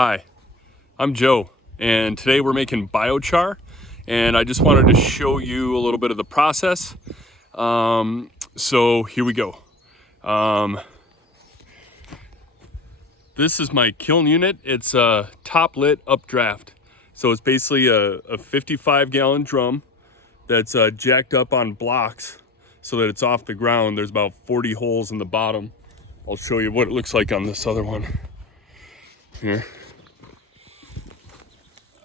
Hi, I'm Joe, and today we're making biochar, and I just wanted to show you a little bit of the process. So here we go. This is my kiln unit. It's a top lit updraft. So it's basically a 55-gallon drum that's jacked up on blocks so that it's off the ground. There's about 40 holes in the bottom. I'll show you what it looks like on this other one here.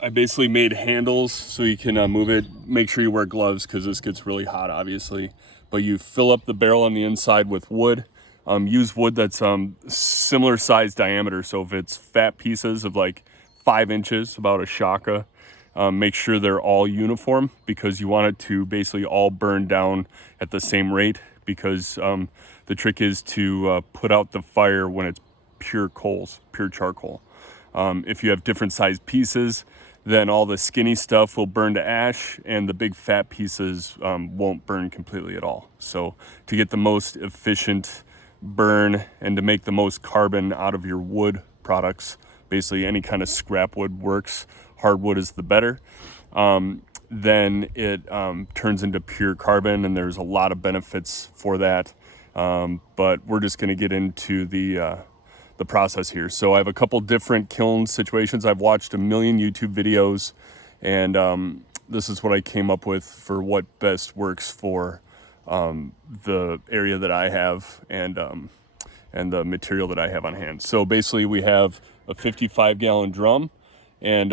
I basically made handles so you can move it. Make sure you wear gloves because this gets really hot, obviously. But you fill up the barrel on the inside with wood. Use wood that's similar size diameter. So if it's fat pieces of like 5 inches, about a shaka, make sure they're all uniform because you want it to basically all burn down at the same rate because the trick is to put out the fire when it's pure coals, pure charcoal. If you have different sized pieces, then all the skinny stuff will burn to ash and the big fat pieces won't burn completely at all. So to get the most efficient burn and to make the most carbon out of your wood products, basically any kind of scrap wood works, hardwood is the better, then it turns into pure carbon, and there's a lot of benefits for that. But we're just gonna get into the process here. So I have a couple different kiln situations. I've watched a million YouTube videos, and this is what I came up with for what best works for the area that I have and the material that I have on hand. So basically we have a 55-gallon drum and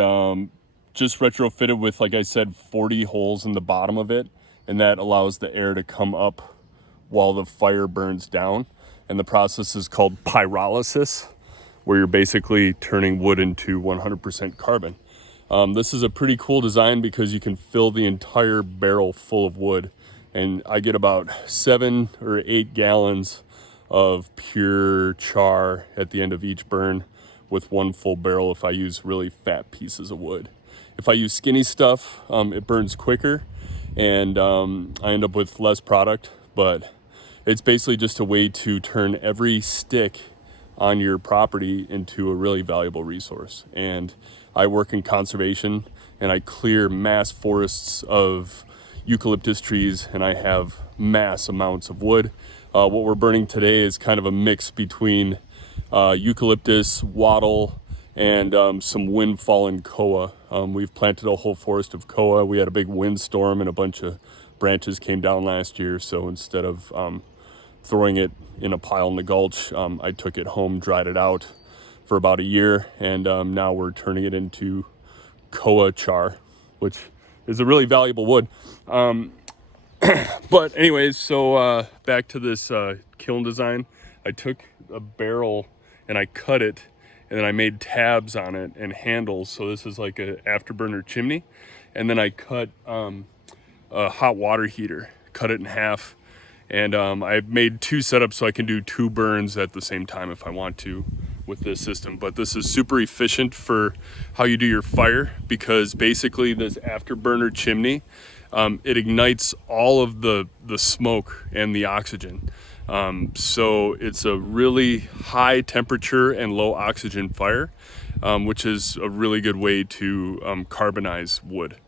just retrofitted with, like I said, 40 holes in the bottom of it, and that allows the air to come up while the fire burns down. And the process is called pyrolysis, where you're basically turning wood into 100% carbon. This is a pretty cool design because you can fill the entire barrel full of wood. And I get about 7 or 8 gallons of pure char at the end of each burn with one full barrel if I use really fat pieces of wood. If I use skinny stuff, it burns quicker and I end up with less product, but it's basically just a way to turn every stick on your property into a really valuable resource. And I work in conservation and I clear mass forests of eucalyptus trees, and I have mass amounts of wood. What we're burning today is kind of a mix between eucalyptus, wattle, and some wind-fallen koa. We've planted a whole forest of koa. We had a big windstorm and a bunch of branches came down last year, so instead of throwing it in a pile in the gulch, I took it home, dried it out for about a year, and now we're turning it into koa char, which is a really valuable wood. But anyways, so back to this kiln design. I took a barrel and I cut it, and then I made tabs on it and handles. So this is like an afterburner chimney. And then I cut a hot water heater, cut it in half. And I made 2 setups so I can do 2 burns at the same time if I want to with this system. But this is super efficient for how you do your fire because basically this afterburner chimney, it ignites all of the smoke and the oxygen. So it's a really high temperature and low oxygen fire, which is a really good way to carbonize wood.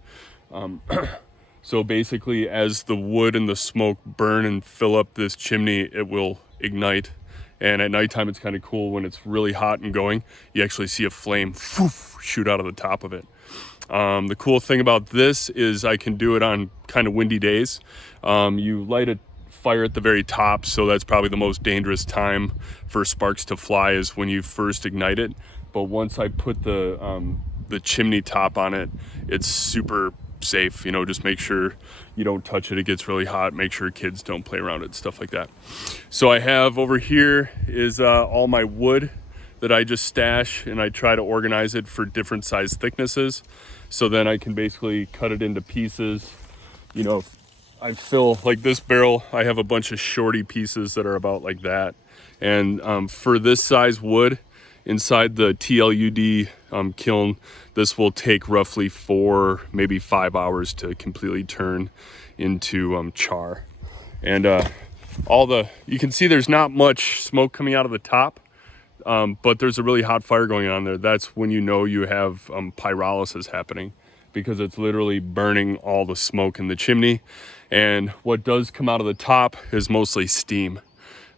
So basically, as the wood and the smoke burn and fill up this chimney, it will ignite. And at nighttime, it's kind of cool when it's really hot and going. You actually see a flame shoot out of the top of it. The cool thing about this is I can do it on kind of windy days. You light a fire at the very top, so that's probably the most dangerous time for sparks to fly is when you first ignite it. But once I put the chimney top on it, it's super safe. Just make sure you don't touch it. It gets really hot. Make sure kids don't play around it, stuff like that. So I have over here is all my wood that I just stash, and I try to organize it for different size thicknesses. So then I can basically cut it into pieces. I fill like this barrel, I have a bunch of shorty pieces that are about like that. And for this size wood, inside the TLUD kiln, this will take roughly 4, maybe 5 hours to completely turn into char. And you can see there's not much smoke coming out of the top. but there's a really hot fire going on there. That's when you know you have pyrolysis happening, because it's literally burning all the smoke in the chimney. And what does come out of the top is mostly steam.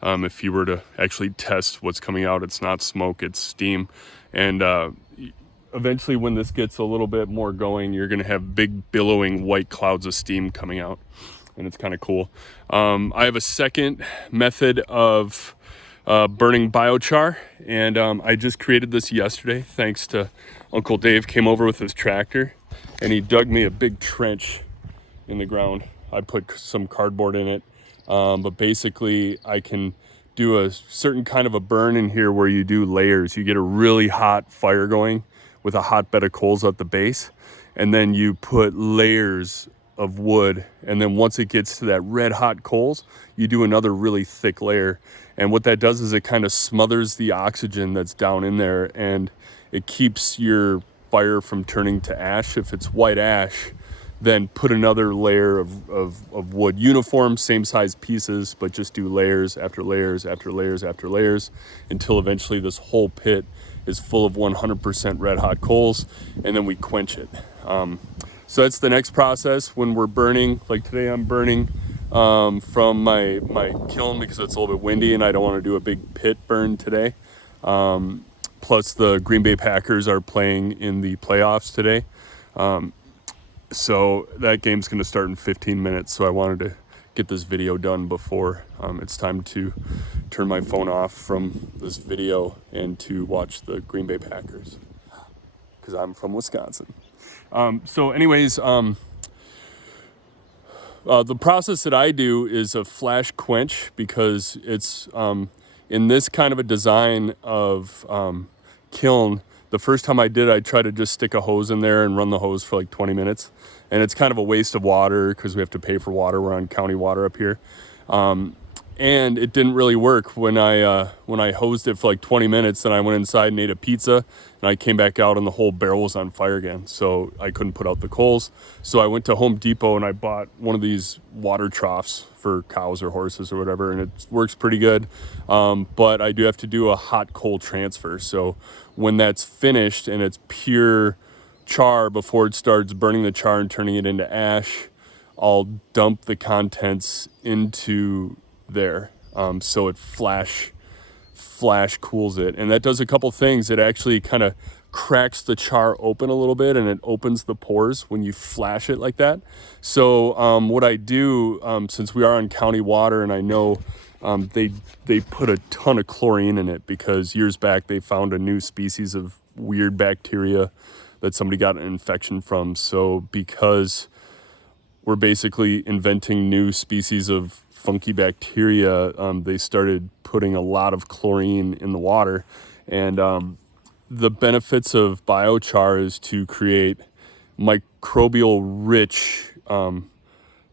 If you were to actually test what's coming out, it's not smoke, it's steam. And eventually when this gets a little bit more going, you're gonna have big billowing white clouds of steam coming out. And it's kind of cool. I have a second method of burning biochar, and I just created this yesterday thanks to Uncle Dave. Came over with his tractor and he dug me a big trench in the ground. I put some cardboard in it, but basically I can do a certain kind of a burn in here where you do layers. You get a really hot fire going with a hot bed of coals at the base, and then you put layers of wood, and then once it gets to that red hot coals, you do another really thick layer. And what that does is it kind of smothers the oxygen that's down in there, and it keeps your fire from turning to ash. If it's white ash, then put another layer of wood, uniform, same size pieces, but just do layers after layers after layers after layers until eventually this whole pit is full of 100% red hot coals, and then we quench it. So that's the next process when we're burning. Like today I'm burning from my kiln because it's a little bit windy and I don't want to do a big pit burn today. Plus the Green Bay Packers are playing in the playoffs today. So that game's going to start in 15 minutes. So I wanted to get this video done before it's time to turn my phone off from this video and to watch the Green Bay Packers, because I'm from Wisconsin. So anyways, the process that I do is a flash quench, because it's in this kind of a design of kiln. The first time I did, I tried to just stick a hose in there and run the hose for like 20 minutes. And it's kind of a waste of water because we have to pay for water. We're on county water up here. And it didn't really work. When I hosed it for like 20 minutes, then I went inside and ate a pizza, and I came back out and the whole barrel was on fire again. So I couldn't put out the coals. So I went to Home Depot and I bought one of these water troughs for cows or horses or whatever, and it works pretty good. But I do have to do a hot coal transfer. So when that's finished and it's pure char, before it starts burning the char and turning it into ash, I'll dump the contents into there. So it flash cools it, and that does a couple things. It actually kind of cracks the char open a little bit, and it opens the pores when you flash it like that. So what I do, since we are on county water, and I know they put a ton of chlorine in it because years back they found a new species of weird bacteria that somebody got an infection from. So because we're basically inventing new species of funky bacteria, they started putting a lot of chlorine in the water. And the benefits of biochar is to create microbial rich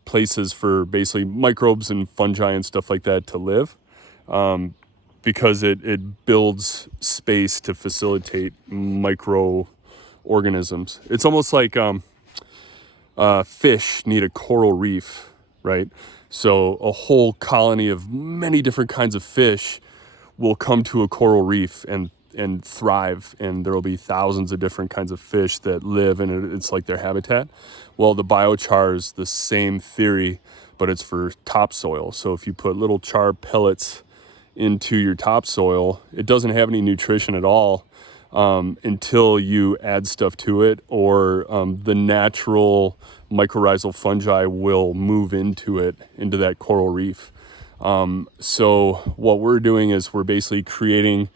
places for basically microbes and fungi and stuff like that to live, because it builds space to facilitate microorganisms. It's almost like fish need a coral reef, right? So a whole colony of many different kinds of fish will come to a coral reef and thrive, and there will be thousands of different kinds of fish that live, and it's like their habitat. Well, the biochar is the same theory, but it's for topsoil. So if you put little char pellets into your topsoil, it doesn't have any nutrition at all until you add stuff to it, or the natural mycorrhizal fungi will move into that coral reef. So what we're doing is we're basically creating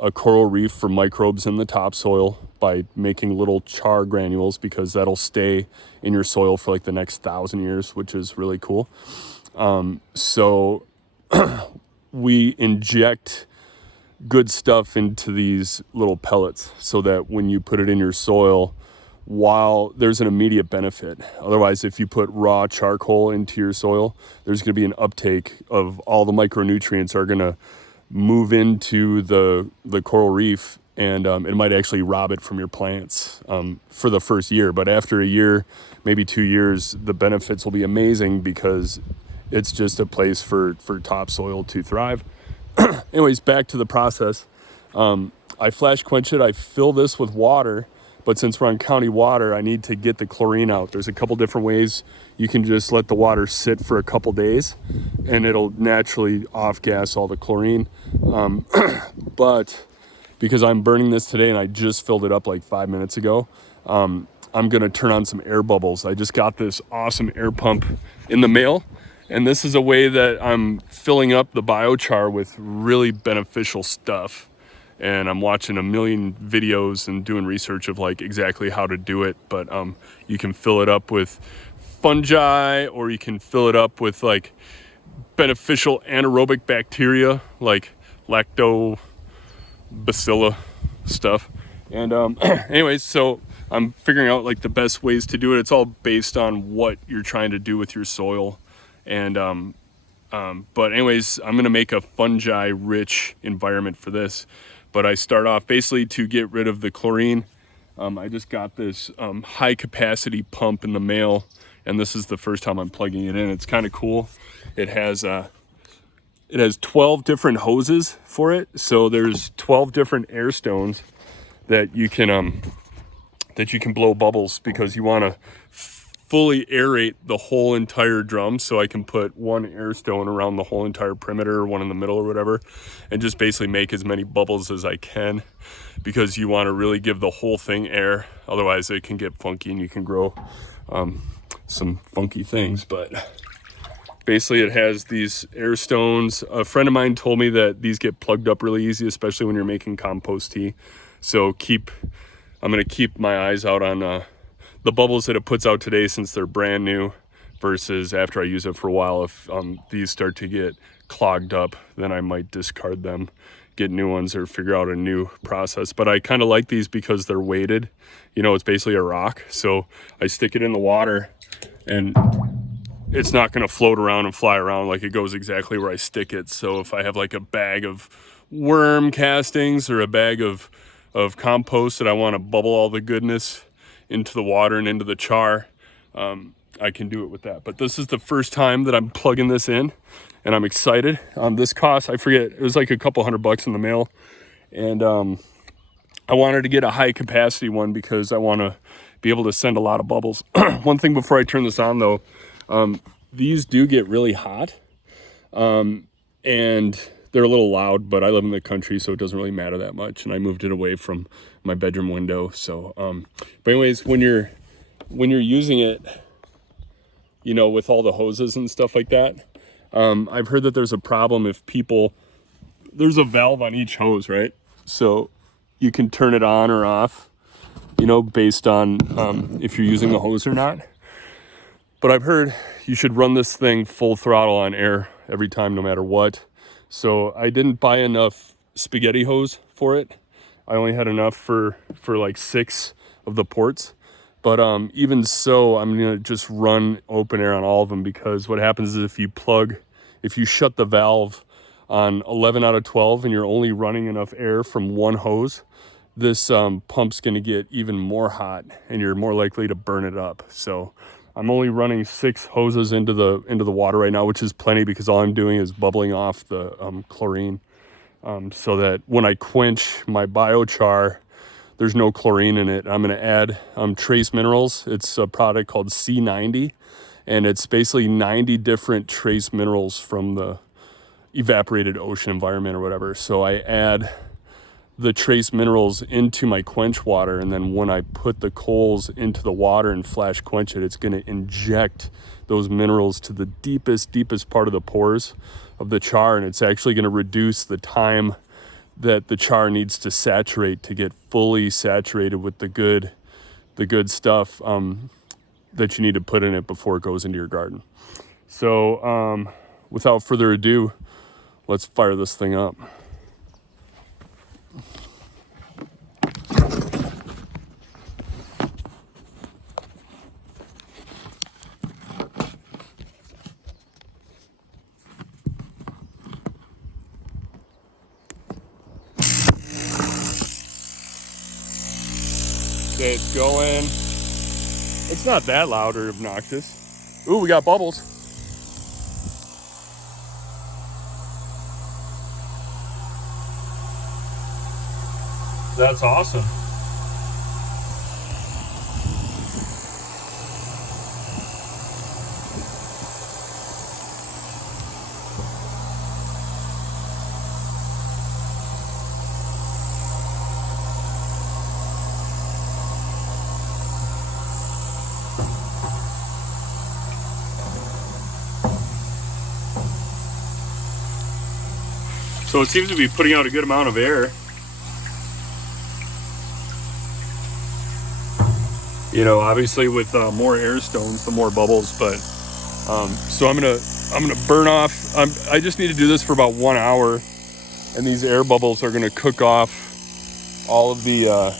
a coral reef for microbes in the topsoil by making little char granules, because that'll stay in your soil for like the next 1,000 years, which is really cool. So we inject good stuff into these little pellets so that when you put it in your soil, while there's an immediate benefit. Otherwise, if you put raw charcoal into your soil, there's going to be an uptake of all the micronutrients are going to move into the coral reef, and it might actually rob it from your plants for the first year. But after a year, maybe 2 years, the benefits will be amazing, because it's just a place for topsoil to thrive. Anyways, back to the process. I flash quench it. I fill this with water, but since we're on county water, I need to get the chlorine out. There's a couple different ways. You can just let the water sit for a couple days and it'll naturally off gas all the chlorine. But because I'm burning this today and I just filled it up like 5 minutes ago, I'm gonna turn on some air bubbles. I just got this awesome air pump in the mail, and this is a way that I'm filling up the biochar with really beneficial stuff. And I'm watching a million videos and doing research of like exactly how to do it. But you can fill it up with fungi, or you can fill it up with like beneficial anaerobic bacteria like lactobacillus stuff. And anyways, so I'm figuring out like the best ways to do it. It's all based on what you're trying to do with your soil. And but anyways, I'm gonna make a fungi rich environment for this. But I start off basically to get rid of the chlorine. I just got this high capacity pump in the mail, and this is the first time I'm plugging it in. It's kind of cool. It has 12 different hoses for it. So there's 12 different air stones that you can blow bubbles, because you want to fully aerate the whole entire drum. So I can put one air stone around the whole entire perimeter, or one in the middle or whatever, and just basically make as many bubbles as I can, because you want to really give the whole thing air. Otherwise it can get funky and you can grow some funky things. But basically it has these air stones. A friend of mine told me that these get plugged up really easy, especially when you're making compost tea. So I'm going to keep my eyes out on the bubbles that it puts out today, since they're brand new, versus after I use it for a while. If these start to get clogged up, then I might discard them, get new ones, or figure out a new process. But I kind of like these because they're weighted. You know, it's basically a rock. So I stick it in the water and it's not going to float around and fly around. Like, it goes exactly where I stick it. So if I have like a bag of worm castings or a bag of compost that I want to bubble all the goodness into the water and into the char, I can do it with that. But this is the first time that I'm plugging this in, and I'm excited. This cost, I forget, it was like a couple $100 in the mail. And I wanted to get a high capacity one because I want to be able to send a lot of bubbles. One thing before I turn this on though, these do get really hot, and they're a little loud, but I live in the country, so it doesn't really matter that much. And I moved it away from my bedroom window. So, but anyways, when you're using it, you know, with all the hoses and stuff like that, I've heard that there's a problem if there's a valve on each hose, right? So you can turn it on or off, you know, based on if you're using the hose or not. But I've heard you should run this thing full throttle on air every time, no matter what. So I didn't buy enough spaghetti hose for it. I only had enough for like 6 of the ports. But even so, I'm gonna just run open air on all of them, because what happens is if you shut the valve on 11 out of 12 and you're only running enough air from one hose, this pump's gonna get even more hot and you're more likely to burn it up. So I'm only running 6 hoses into the water right now, which is plenty, because all I'm doing is bubbling off the chlorine, so that when I quench my biochar, there's no chlorine in it. I'm going to add trace minerals. It's a product called C90, and it's basically 90 different trace minerals from the evaporated ocean environment or whatever. So I add the trace minerals into my quench water, and then when I put the coals into the water and flash quench it, it's going to inject those minerals to the deepest part of the pores of the char, and it's actually going to reduce the time that the char needs to saturate to get fully saturated with the good stuff that you need to put in it before it goes into your garden. So without further ado, let's fire this thing up. Okay, it's going. It's not that loud or obnoxious. Ooh, we got bubbles. That's awesome. So it seems to be putting out a good amount of air. You know, obviously with more air stones, the more bubbles. But so I'm gonna burn off. I just need to do this for about 1 hour, and these air bubbles are gonna cook off all of the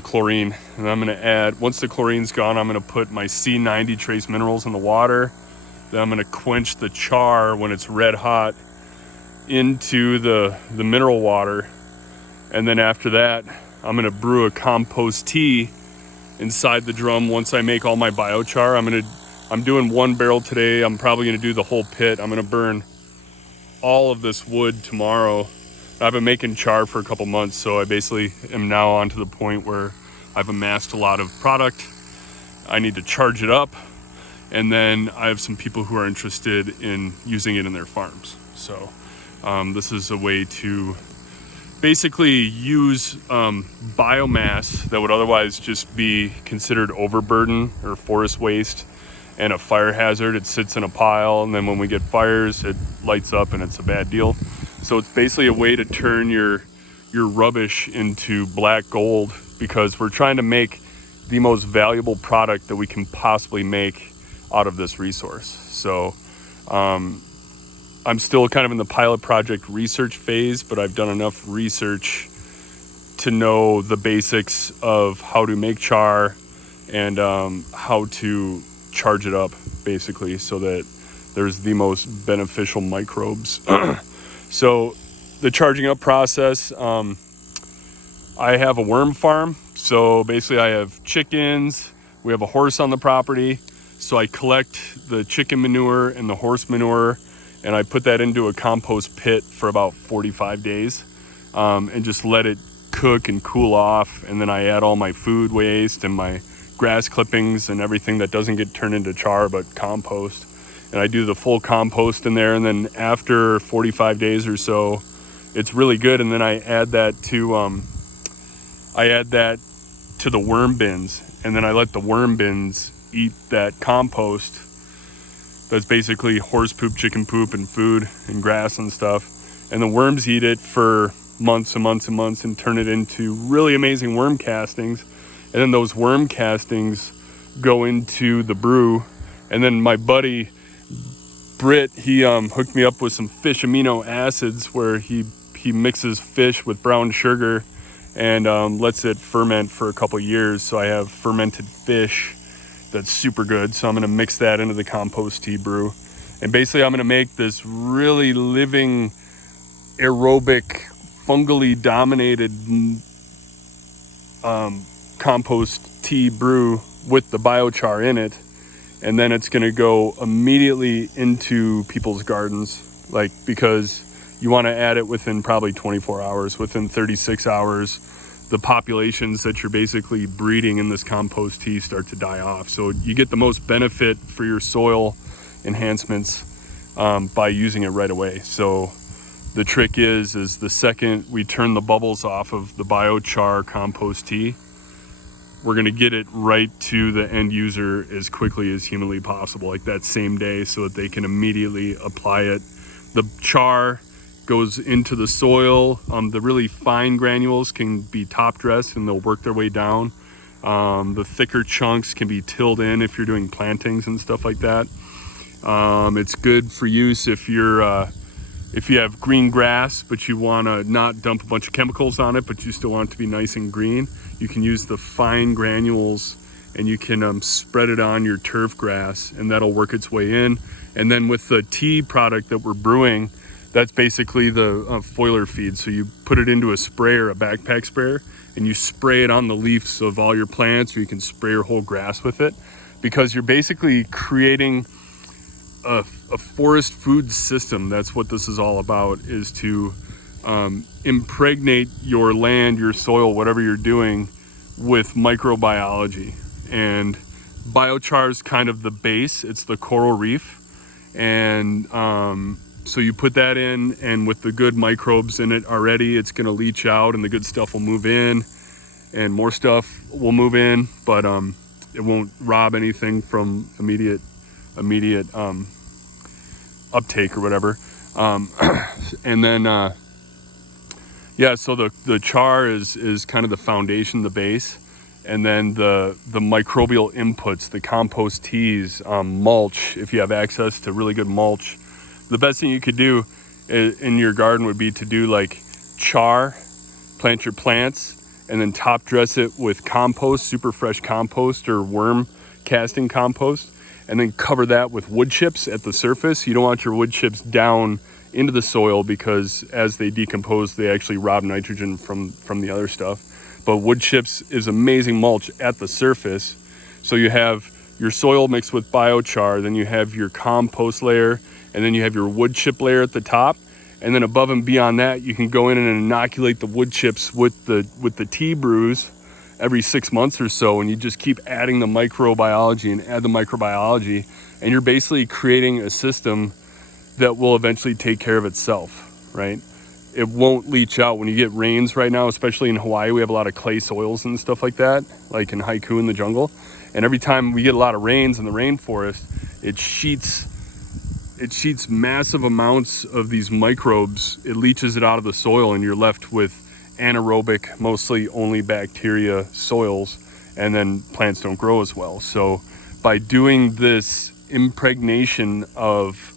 chlorine. And I'm gonna add, once the chlorine's gone, I'm gonna put my C90 trace minerals in the water. Then I'm gonna quench the char when it's red hot into the mineral water, and then after that I'm gonna brew a compost tea inside the drum. Once I make all my biochar, I'm doing 1 barrel today. I'm probably gonna do the whole pit. I'm gonna burn all of this wood tomorrow. I've been making char for a couple months, so I basically am now on to the point where I've amassed a lot of product. I need to charge it up, and then I have some people who are interested in using it in their farms. So this is a way to basically use biomass that would otherwise just be considered overburden or forest waste and a fire hazard. It sits in a pile, and then when we get fires, it lights up and it's a bad deal. So it's basically a way to turn your rubbish into black gold, because we're trying to make the most valuable product that we can possibly make out of this resource. So I'm still kind of in the pilot project research phase, but I've done enough research to know the basics of how to make char and how to charge it up, basically, so that there's the most beneficial microbes. So the charging up process, I have a worm farm. So basically I have chickens, we have a horse on the property. So I collect the chicken manure and the horse manure, and I put that into a compost pit for about 45 days and just let it cook and cool off. And then I add all my food waste and my grass clippings and everything that doesn't get turned into char but compost. And I do the full compost in there. And then after 45 days or so, it's really good. And then I add that to the worm bins. And then I let the worm bins eat that compost. That's basically horse poop, chicken poop, and food and grass and stuff. And the worms eat it for months and months and months and turn it into really amazing worm castings. And then those worm castings go into the brew. And then my buddy Britt, he hooked me up with some fish amino acids, where he mixes fish with brown sugar and lets it ferment for a couple years. So I have fermented fish that's super good. So I'm going to mix that into the compost tea brew. And basically I'm going to make this really living, aerobic, fungally dominated compost tea brew with the biochar in it. And then it's going to go immediately into people's gardens, because you want to add it within probably 24 hours. Within 36 hours, the populations that you're basically breeding in this compost tea start to die off. So you get the most benefit for your soil enhancements by using it right away. So the trick is the second we turn the bubbles off of the biochar compost tea, we're going to get it right to the end user as quickly as humanly possible, like that same day, so that they can immediately apply it. The char goes into the soil. The really fine granules can be top dressed and they'll work their way down. The thicker chunks can be tilled in if you're doing plantings and stuff like that. It's good for use if you have green grass, but you want to not dump a bunch of chemicals on it, but you still want it to be nice and green. You can use the fine granules and you can spread it on your turf grass, and that'll work its way in. And then with the tea product that we're brewing, that's basically the foiler feed. So you put it into a sprayer, a backpack sprayer, and you spray it on the leaves of all your plants, or you can spray your whole grass with it, because you're basically creating a forest food system. That's what this is all about, is to impregnate your land, your soil, whatever you're doing, with microbiology. And biochar is kind of the base. It's the coral reef. And so you put that in, and with the good microbes in it already, it's going to leach out and the good stuff will move in, and more stuff will move in, but it won't rob anything from immediate uptake or whatever. And then yeah, so the char is kind of the foundation, the base, and then the microbial inputs, the compost teas, mulch. If you have access to really good mulch, the best thing you could do in your garden would be to do like char, plant your plants, and then top dress it with compost, super fresh compost or worm casting compost, and then cover that with wood chips at the surface. You don't want your wood chips down into the soil, because as they decompose, they actually rob nitrogen from the other stuff. But wood chips is amazing mulch at the surface. So you have your soil mixed with biochar, then you have your compost layer, and then you have your wood chip layer at the top. And then above and beyond that, you can go in and inoculate the wood chips with the tea brews every 6 months or so, and you just keep adding the microbiology and add the microbiology, and you're basically creating a system that will eventually take care of itself, right? It won't leach out. When you get rains right now, especially in Hawaii, we have a lot of clay soils and stuff like that, like in Haiku in the jungle. And every time we get a lot of rains in the rainforest, it sheets massive amounts of these microbes. It leaches it out of the soil, and you're left with anaerobic, mostly only bacteria soils, and then plants don't grow as well. So by doing this impregnation of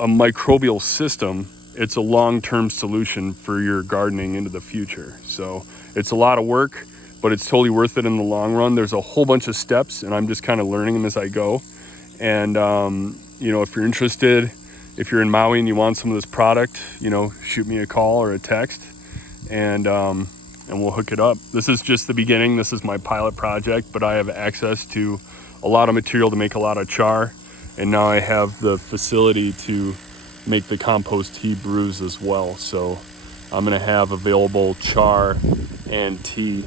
a microbial system, it's a long-term solution for your gardening into the future. So it's a lot of work, but it's totally worth it in the long run. There's a whole bunch of steps, and I'm just kind of learning them as I go. And you know, if you're interested, if you're in Maui and you want some of this product, you know, shoot me a call or a text, and we'll hook it up. This is just the beginning. This is my pilot project, but I have access to a lot of material to make a lot of char. And now I have the facility to make the compost tea brews as well. So I'm gonna have available char and tea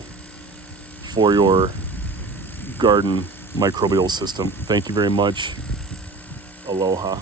for your garden microbial system. Thank you very much. Aloha.